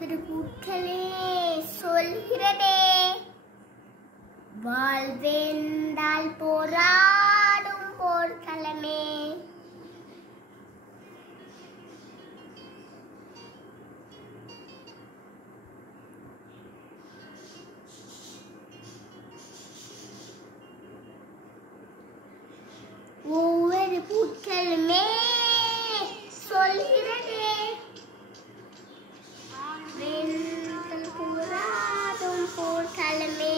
திருக்கூற்றலே சொல்கிறதே வாழ்வேந்தால் போராடும் போர்க்களமே. ஒவ்வொரு பூக்களுமே சொல்கிறதே போராடும் போர்க்களமே.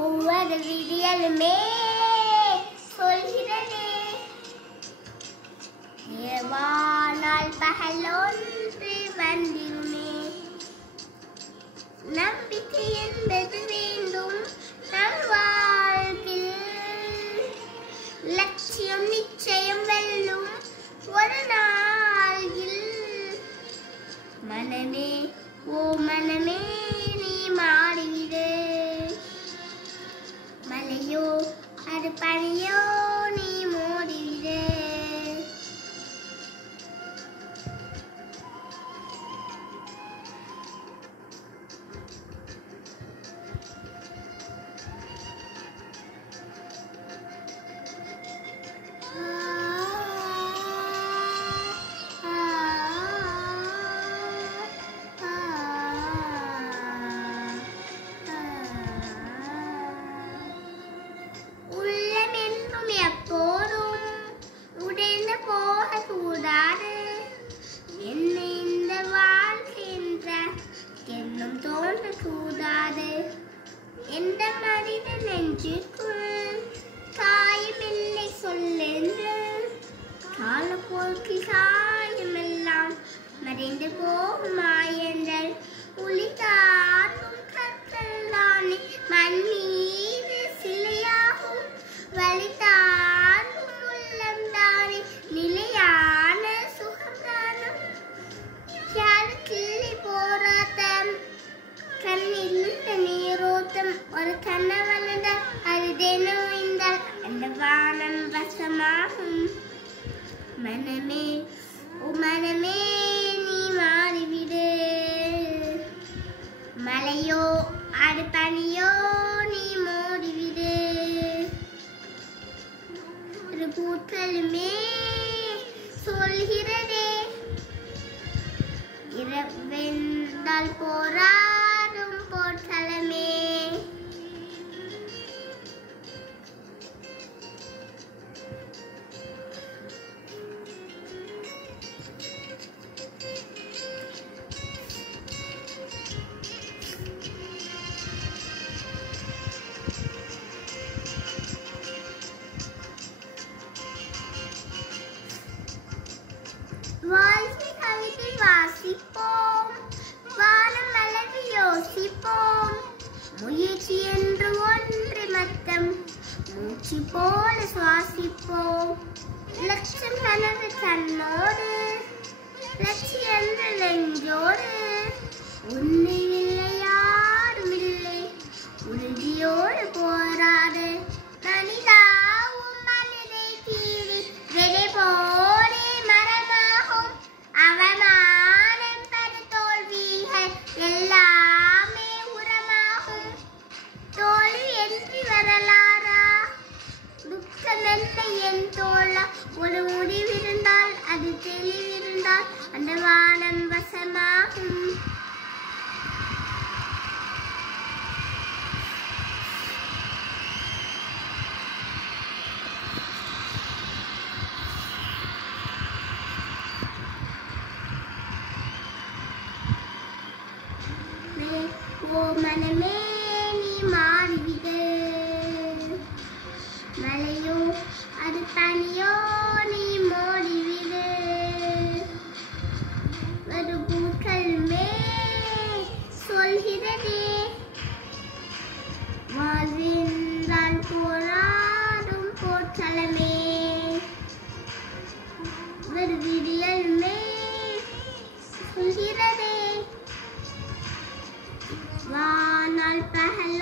ஒவ்வொரு விடியலுமே சொல்கிறதே ஏவானால் பகலொன்று வந்திருமே. நம்பிக்கை என்பது வேண்டும் நம் வாழ்வில், லட்சியம் நிச்சயம் வெல்லும் ஒரு நாளில். மனமே ஓ மனமே நீ மாறிவிடு, மலையோ அது பனியோ நீ மூடிவிடு. கூடாது எந்த மனித நெஞ்சுக்குள் காயமில்லை சொல்லென்று, காலப்போக்கில் காயமெல்லாம் மறைந்து போகும் மாயங்கள். ஒளி தாரும் கற்கள் தானே மண் மீது சிலையாகும், வழி தாரும் உள்ளம் தானே நிலையான சுகந்தானம். யாருக்கில்லை போராட்டம் கண்ணில் நீரோட்டம், ஒரு கண்ணவனதால் அது தினமுந்தால் அந்த வானம் வசமாகும். மனமே ஓ மனமே நீ மாறிவிடு, மலையோ அது பனியோ நீ மூடிவிடு. ஒரு பூக்களுமே சொல்கிறதே இரவென்றால் போராடும் போர்க்களமே. வாழ்க்கை கவிதை வாசிப்போம், வானம் அளவு யோசிப்போம், முயற்சி என்று ஒன்று மத்தம் மூச்சு போல சுவாசிப்போம். லட்சம் கனவு கண்ணோடு லட்சியம் நெஞ்சோடு, உன்னை இல்லை யாரும் இல்லை உறுதியோடு போராடு. மனிதாவும் மனதை கீழே விதை போலே மரமாகும், அவமானம் பல தோல்விகள் எல்லாமே உரமாகும். தோல்வி என்று வரலாறா துக்கம் என்ன என் தோழா, ஒரு முடிவிருந்தால் அது தெளிவிருந்தால் அந்த வானம் வசமாகும். ஓ மனமே நீ மாறிவிடு, மலையோ அது பனியோ நீ மூடிவிடு. ஒரு பூக்களுமே சொல்கிறதே வாழ்வென்றால் போராடும் போர்க்களமே. ஒரு விடியலுமே சொல்கிறதே வானால் பகல்